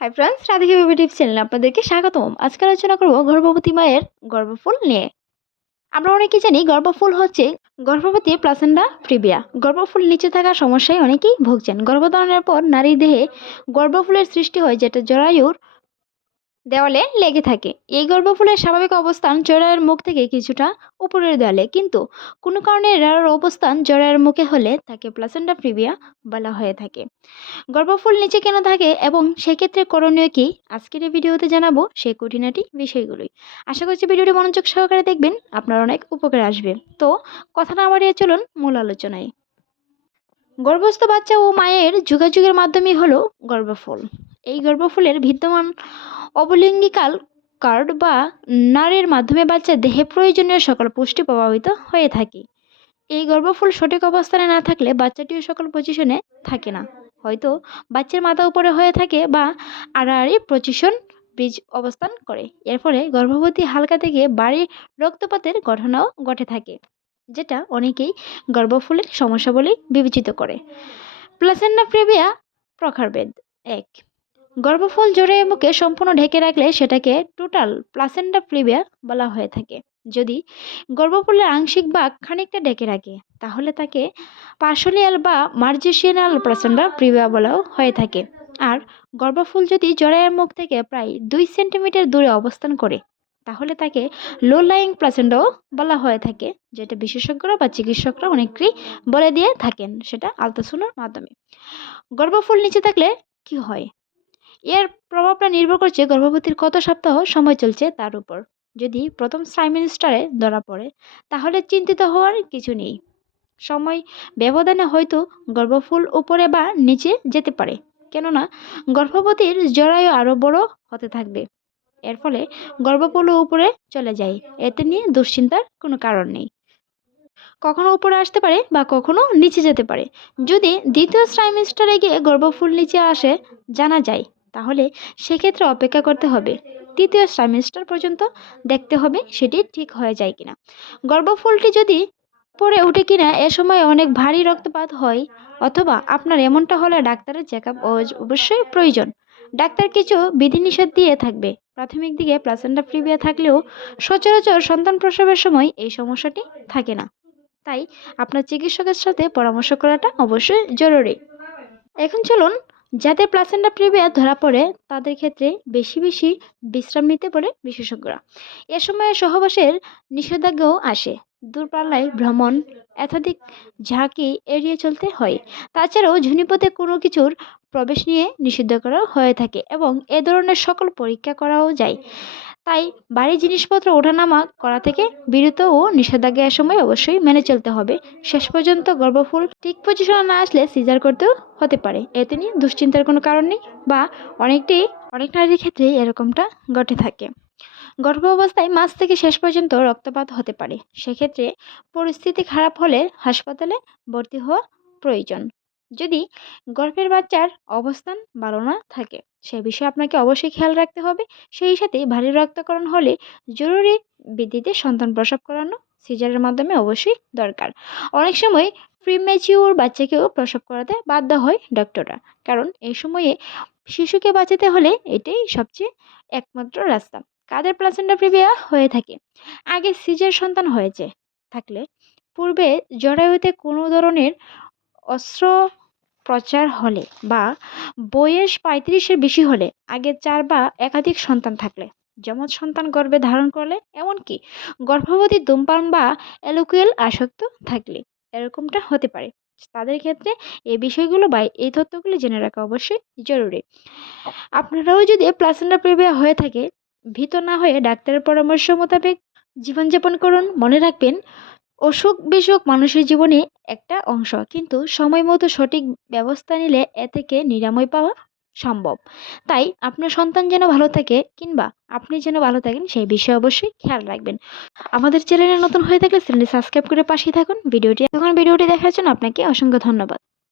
Hi friends Radhika baby tips চ্যানেলে আপনাদেরকে স্বাগতম। আজকে আলোচনা করব গর্ভবতী মায়ের গর্ভফুল নিয়ে। আমরা অনেকেই জানি গর্ভফুল হচ্ছে গর্ভবতী প্লাসেন্ডা প্রিবিয়া গর্ভফুল নিচে থাকা সমস্যায় অনেকেই ভুগছেন। গর্ভধারণের পর নারী দেহে গর্ভফুলের সৃষ্টি হয় যেটা জরায়ুর দেওয়ালে লেগে থাকে। এই গর্ভফুলের স্বাভাবিক অবস্থান জরায়ুর মুখ থেকে কিছুটা উপরের দেওয়ালে, কিন্তু কোনো কারণে এর অবস্থান জরায়ুর মুখে হলে তাকে প্লাসেন্ডা প্রিবিয়া বলা হয়ে থাকে। গর্ভফুল নিচে কেন থাকে এবং সেক্ষেত্রে করণীয় কি? আজকের এই ভিডিওতে জানাব সেই কঠিনাটি বিষয়গুলোই। আশা করছি ভিডিওটি মনোযোগ সহকারে দেখবেন, আপনার অনেক উপকারে আসবে। তো কথা না বাড়িয়ে চলুন মূল আলোচনায়। গর্ভস্থ বাচ্চা ও মায়ের যোগাযোগের মাধ্যমে হলো গর্ভফুল। এই গর্ভফুলের বিদ্যমান অবলিঙ্গিকাল কার্ড বা নারের মাধ্যমে বাচ্চার দেহে প্রয়োজনীয় সকল পুষ্টি প্রভাবিত হয়ে থাকে। এই গর্ভফুল সঠিক অবস্থানে না থাকলে বাচ্চাটিও সকল পজিশনে থাকে না। হয়তো বাচ্চার মাথা উপরে হয়ে থাকে বা আড়াআড়ি পজিশন বীজ অবস্থান করে। এর ফলে গর্ভবতী হালকা থেকে বাড়ি রক্তপাতের ঘটনাও ঘটে থাকে, যেটা অনেকেই গর্ভফুলের সমস্যা বলেই বিবেচিত করে। প্লাসেন্না প্রেবিয়া প্রকারভেদ এক। গর্ভফুল জোরে মুখে সম্পূর্ণ ঢেকে রাখলে সেটাকে টোটাল প্লাসেন্ডা প্রিবিয়া বলা হয়ে থাকে। যদি গর্ভফুলের আংশিক ভাগ খানিকটা ঢেকে রাখে, তাহলে তাকে পার্সোলিয়াল বা মার্জিশিয়ানাল প্লাসেন্ডা প্রিবিয়া বলাও হয়ে থাকে। আর গর্ভফুল যদি জরায়ের মুখ থেকে প্রায় দুই সেন্টিমিটার দূরে অবস্থান করে, তাহলে তাকে লো লাইং প্লাসেন্টাও বলা হয়ে থাকে, যেটা বিশেষজ্ঞরা বা চিকিৎসকরা অনেকেই বলে দিয়ে থাকেন, সেটা আলট্রাসাউন্ডের মাধ্যমে। গর্ভফুল নিচে থাকলে কি হয়? এর প্রভাবটা নির্ভর করছে গর্ভবতীর কত সপ্তাহ সময় চলছে তার উপর। যদি প্রথম ট্রাইমিনিস্টারে ধরা পড়ে, তাহলে চিন্তিত হওয়ার কিছু নেই। সময় ব্যবধানে হয়তো গর্ভফুল উপরে বা নিচে যেতে পারে, কেননা গর্ভবতীর জরায়ু আরও বড় হতে থাকবে। এর ফলে গর্ভফুলও উপরে চলে যায়, এতে নিয়ে দুশ্চিন্তার কোনো কারণ নেই। কখনো উপরে আসতে পারে বা কখনো নিচে যেতে পারে। যদি দ্বিতীয় ট্রাইমিস্টারে গিয়ে গর্ভফুল নিচে আসে, জানা যায় তাহলে সেক্ষেত্রে অপেক্ষা করতে হবে। তৃতীয় ট্রাইমিস্টার পর্যন্ত দেখতে হবে সেটি ঠিক হয়ে যায় কিনা। গর্ভফুলটি যদি পরে উঠে কিনা, এ সময় অনেক ভারী রক্তপাত হয় অথবা আপনার এমনটা হলে ডাক্তারের চেক আপ অবশ্যই প্রয়োজন। ডাক্তার কিছু বিধিনিষেধ দিয়ে থাকবে। প্রাথমিক দিকে প্লাসেন্টা প্রিভিয়া থাকলেও সচরাচর সন্তান প্রসবের সময় এই সমস্যাটি থাকে না। তাই আপনার চিকিৎসকের সাথে পরামর্শ করাটা অবশ্যই জরুরি। এখন চলুন যাদের প্লাসেন্ডা প্রিভিয়া ধরা পড়ে, তাদের ক্ষেত্রে বেশি বেশি বিশ্রাম নিতে বলে বিশেষজ্ঞরা। এ সময়ে সহবাসের নিষেধাজ্ঞাও আসে। দূরপাল্লায় ভ্রমণ, একাধিক ঝাঁকি এড়িয়ে চলতে হয়। তাছাড়াও ঝুনিপথে কোনো কিছুর প্রবেশ নিয়ে নিষিদ্ধ করা হয়ে থাকে এবং এ ধরনের সকল পরীক্ষা করাও যায়। তাই বাড়ি জিনিসপত্র ওঠানামা করা থেকে বিরত ও নিষেধাজ্ঞার সময় অবশ্যই মেনে চলতে হবে। শেষ পর্যন্ত গর্ভফুল ঠিক পজিশনে না আসলে সিজার করতেও হতে পারে। এতে নিয়ে দুশ্চিন্তার কোনো কারণ নেই বা অনেকটাই অনেক নারীর ক্ষেত্রে এরকমটা ঘটে থাকে। গর্ভ অবস্থায় মাস থেকে শেষ পর্যন্ত রক্তপাত হতে পারে। সেক্ষেত্রে পরিস্থিতি খারাপ হলে হাসপাতালে ভর্তি হওয়া প্রয়োজন। যদি গর্ভের বাচ্চার অবস্থান ভালো না থাকে, সে বিষয়ে আপনাকে অবশ্যই খেয়াল রাখতে হবে। সেই সাথে ভারী রক্তকরণ হলে জরুরি ভিত্তিতে সন্তান প্রসব করানো সিজারের মাধ্যমে অবশ্যই দরকার। অনেক সময় প্রিম্যাচিওর বাচ্চাকেও প্রসব করাতে বাধ্য হয় ডক্টররা। কারণ এই সময়ে শিশুকে বাঁচাতে হলে এটাই সবচেয়ে একমাত্র রাস্তা। কাদের প্লাসেন্টা প্রিভিয়া হয়ে থাকে। আগে সিজার সন্তান হয়েছে। থাকলে পূর্বে জরায়ুতে কোনো ধরনের অস্ত্র প্রচার হলে বা বয়স পঁয়ত্রিশের বেশি হলে আগে চার বা একাধিক সন্তান থাকলে। যমজ সন্তান গর্ভে ধারণ করলে, এমনকি গর্ভবতী ধূমপান বা অ্যালোকুয়েল আসক্ত থাকলে এরকমটা হতে পারে। তাদের ক্ষেত্রে এই বিষয়গুলো বা এই তথ্যগুলি জেনে রাখা অবশ্যই জরুরি। আপনারাও যদি প্লাসেন্টা প্রিভিয়া হয়ে থাকে ভীত না হয়ে ডাক্তারের পরামর্শ মোতাবেক জীবনযাপন করুন। মনে রাখবেন, অসুখ বিসুখ মানুষের জীবনে একটা অংশ, কিন্তু সময় মতো সঠিক ব্যবস্থা নিলে এ থেকে নিরাময় পাওয়া সম্ভব। তাই আপনার সন্তান যেন ভালো থাকে কিংবা আপনি যেন ভালো থাকেন, সেই বিষয়ে অবশ্যই খেয়াল রাখবেন। আমাদের চ্যানেলে নতুন হয়ে থাকলে চ্যানেলটি সাবস্ক্রাইব করে পাশেই থাকুন। ভিডিওটি এখন ভিডিওটি দেখার জন্য আপনাকে অসংখ্য ধন্যবাদ।